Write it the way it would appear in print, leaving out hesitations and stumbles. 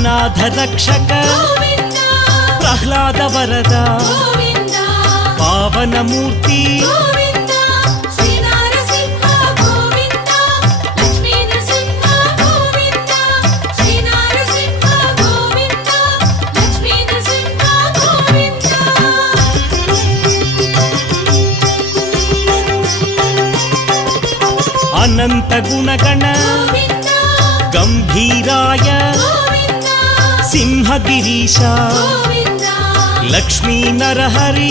ಅನಾಥ ರಕ್ಷಕ ಪ್ರಹ್ಲಾದ ವರದ ಪಾವನ ಮೂರ್ತಿ ಅನಂತ ಗುಣಗಣ ಗಂಭೀರಾಯ ಸಿಂಹಗಿರೀಶ ಲಕ್ಷ್ಮೀ ನರಹರಿ